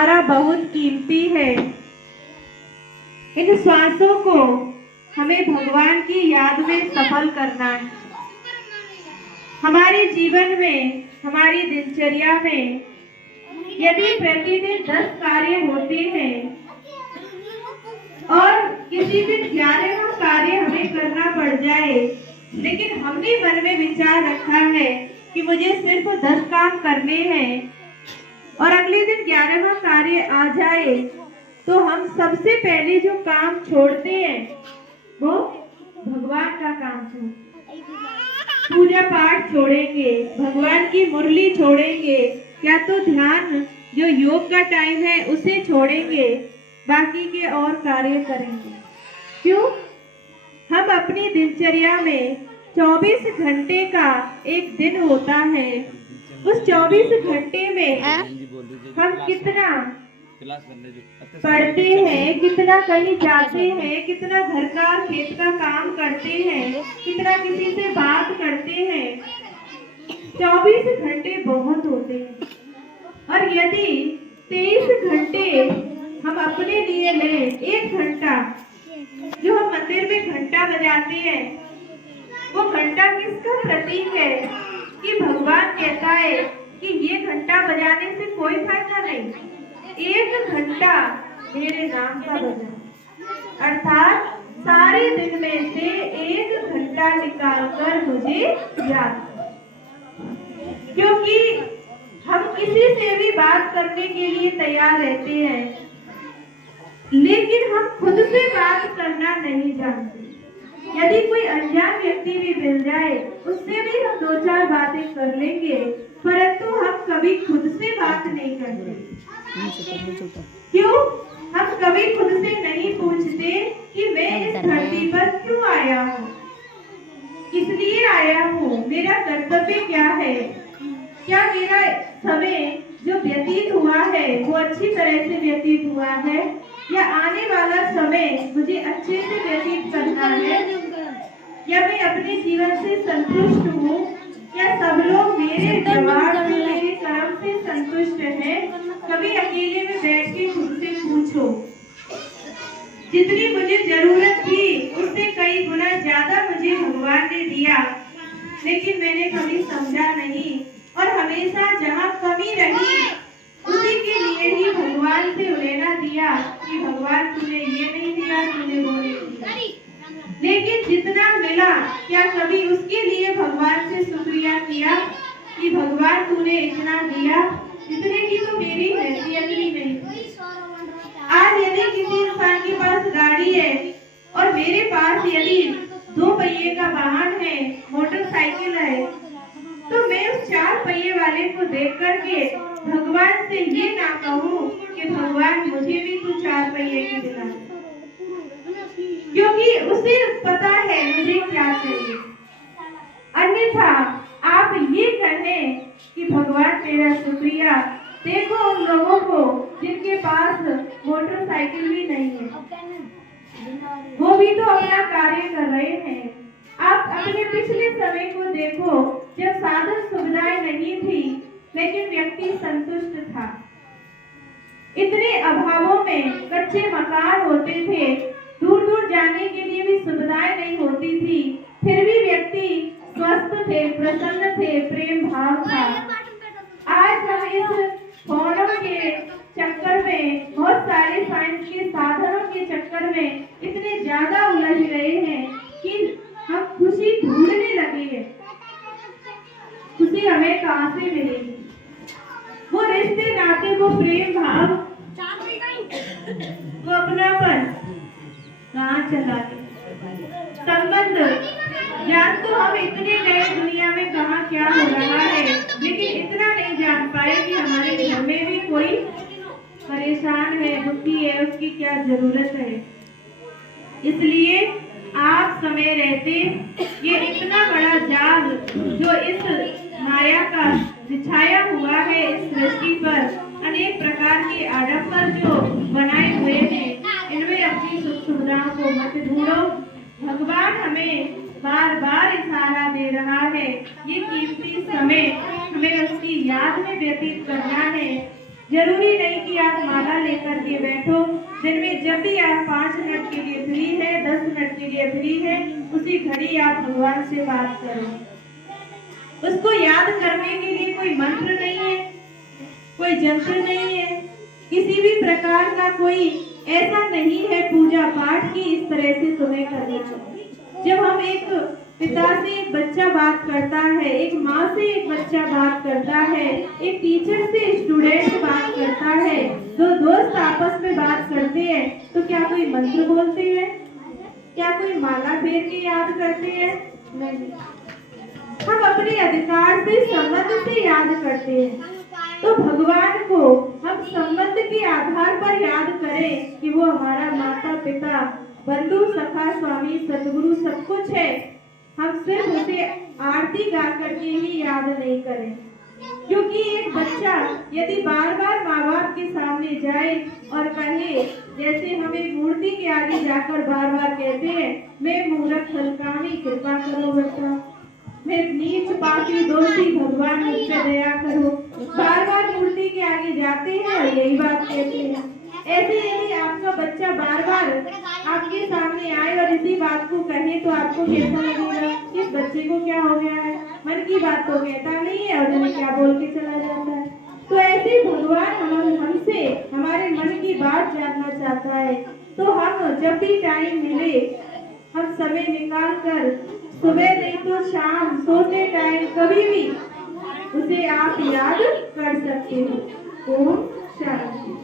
हमारा बहुत कीमती है। इन श्वासों को हमें भगवान की याद में सफल करना है। हमारे जीवन में, हमारी दिनचर्या में यदि प्रतिदिन 10 कार्य होते हैं और किसी दिन 11वां कार्य हमें करना पड़ जाए, लेकिन हमने मन में विचार रखा है कि मुझे सिर्फ 10 काम करने हैं और अगले दिन 11वां कार्य आ जाए, तो हम सबसे पहले जो काम छोड़ते हैं वो भगवान का काम छोड़ते हैं। पूजा पाठ छोड़ेंगे, भगवान की मुरली छोड़ेंगे, या तो ध्यान जो योग का टाइम है उसे छोड़ेंगे, बाकी के और कार्य करेंगे। क्यों? हम अपनी दिनचर्या में 24 घंटे का एक दिन होता है। उस 24 घंटे में हम कितना पढ़ते हैं, कितना कहीं जाते हैं, कितना घर का खेत का काम करते हैं, कितना किसी से बात करते हैं। 24 घंटे बहुत होते हैं। और यदि 23 घंटे हम अपने लिए लें, 1 घंटा जो हम मंदिर में घंटा बजाते हैं, वो घंटा किसका प्रतीक है? कि भगवान कहता है कि ये घंटा बजाने से कोई फायदा नहीं, 1 घंटा मेरे नाम का बजा, अर्थात सारे दिन में से 1 घंटा निकालकर मुझे याद कर। क्योंकि हम किसी से भी बात करने के लिए तैयार रहते हैं, लेकिन हम खुद से बात करना नहीं जानते। यदि कोई अनजान व्यक्ति भी मिल जाए, उससे भी हम 2-4 बातें कर लेंगे, परंतु हम कभी खुद से बात नहीं करते। क्यों? हम कभी खुद से नहीं पूछते कि मैं इस धरती पर क्यों आया हूँ, किस लिए आया हूँ, मेरा कर्तव्य क्या है, क्या मेरा समय जो व्यतीत हुआ है वो अच्छी तरह से व्यतीत हुआ है, या आने वाला समय मुझे अच्छे से व्यतीत करना है, या मैं अपने जीवन से संतुष्ट हूँ, या सब लोग मेरे व्यवहार से, मेरे कर्म से संतुष्ट हैं। कभी अकेले में बैठ के खुद से पूछो। जितनी मुझे जरूरत थी उससे कई गुना ज्यादा मुझे भगवान ने दिया, लेकिन मैंने कभी समझा नहीं, और हमेशा जहाँ कमी रही उसी के लिए ही भगवान से लेना दिया कि भगवान तूने ये नहीं दिया, तूने वो नहीं दिया। लेकिन जितना मिला, क्या कभी उसके लिए भगवान से शुक्रिया किया कि भगवान तूने इतना दिया, इतने की तो मेरी हैसियत ही नहीं। आज यदि किसी इंसान के पास गाड़ी है और मेरे पास यदि 2 पहिए का वाहन है, मोटरसाइकिल है, तो मैं उस 4 पहिए वाले को देख करके भगवान से ये ना कहूँ कि भगवान मुझे भी तू 4 पहिए की दिला, क्योंकि उसे पता है मुझे क्या चाहिए। अन्यथा आप ये कहें कि भगवान तेरा शुक्रिया, देखो उन लोगों को जिनके पास मोटरसाइकिल भी नहीं है, वो भी तो अपना कार्य कर रहे हैं। आप अपने पिछले समय को देखो, जब साधन सुविधाएं नहीं थी लेकिन व्यक्ति संतुष्ट था। इतने अभावों में कच्चे मकान होते थे, दूर दूर जाने के लिए भी सुविधाएं नहीं होती थी, फिर भी व्यक्ति स्वस्थ थे, प्रसन्न थे, प्रेम भाव था। आज हम इस फोनों के चक्कर में, बहुत सारे साइंस के साधनों के चक्कर में इतने ज्यादा उलझ रहे हैं कि हम खुशी ढूंढने लगे हैं। खुशी हमें कहाँ से मिलेगी? वो रिश्ते नाते, वो प्रेम भाव, वो अपनापन कहाँ चला गया? संबंध जान तो हम इतने नए दुनिया में कहाँ क्या हो रहा है, लेकिन इतना नहीं जान पाए कि हमारे घर में भी कोई परेशान है, दुखी है, उसकी क्या जरूरत है। इसलिए आप समय रहते ये इतना बड़ा जाल जो इस माया का बिछाया हुआ है इस सृष्टि पर, अनेक प्रकार के आडंबर जो बनाए हुए हैं, इनमें अपनी सुख सुविधाओं को मत ढूंढो। भगवान हमें बार बार इशारा दे रहा है, ये कीमती समय हमें उसकी याद में व्यतीत करना है। जरूरी नहीं कि आप माला लेकर के बैठो। दिन में जब भी आप 5 मिनट के लिए फ्री है, 10 मिनट के लिए फ्री है, उसी घड़ी आप भगवान से बात करो। उसको याद करने के लिए कोई मंत्र नहीं है, कोई जंत्र नहीं है, किसी भी प्रकार का कोई ऐसा नहीं है पूजा पाठ की इस तरह से तुम्हें करना है। जब हम एक पिता से एक बच्चा बात करता है, एक माँ से एक बच्चा बात करता है, एक टीचर से स्टूडेंट बात करता है, दो दोस्त आपस में बात करते हैं, तो क्या कोई मंत्र बोलते हैं? क्या कोई माला फेर के याद करते हैं? नहीं। हम अपने अधिकार से, संबंध से याद करते हैं। तो भगवान को हम संबंध के आधार पर याद करें कि वो हमारा माता पिता, बंधु, सखा, स्वामी, सतगुरु सब कुछ है। हम सिर्फ उसे आरती गा करके ही याद नहीं करें, क्योंकि एक बच्चा यदि बार बार माँ बाप के सामने जाए और कहे, जैसे हम एक मूर्ति के आगे जाकर बार बार कहते हैं, मैं मूर्ख हलकामी कृपा करो बेटा, मैं नीच पापी दोषी भगवान मुझ पे दया करो, बार बार मूर्ति के आगे जाते हैं और यही बात कहते हैं। ऐसे यदि आपका बच्चा बार बार आपके सामने आए और इसी बात को कहे तो आपको कैसा लगेगा? इस बच्चे को क्या हो गया है, मन की बात तो कहता नहीं है और उन्हें क्या बोल के चला जाता है। तो ऐसे भगवान हमसे हमारे मन की बात जानना चाहता है। तो हम जब भी टाइम मिले, हम समय निकाल कर सुबह नहीं तो शाम सोते टाइम कभी भी उसे आप याद कर सकते हो। ओम शांति।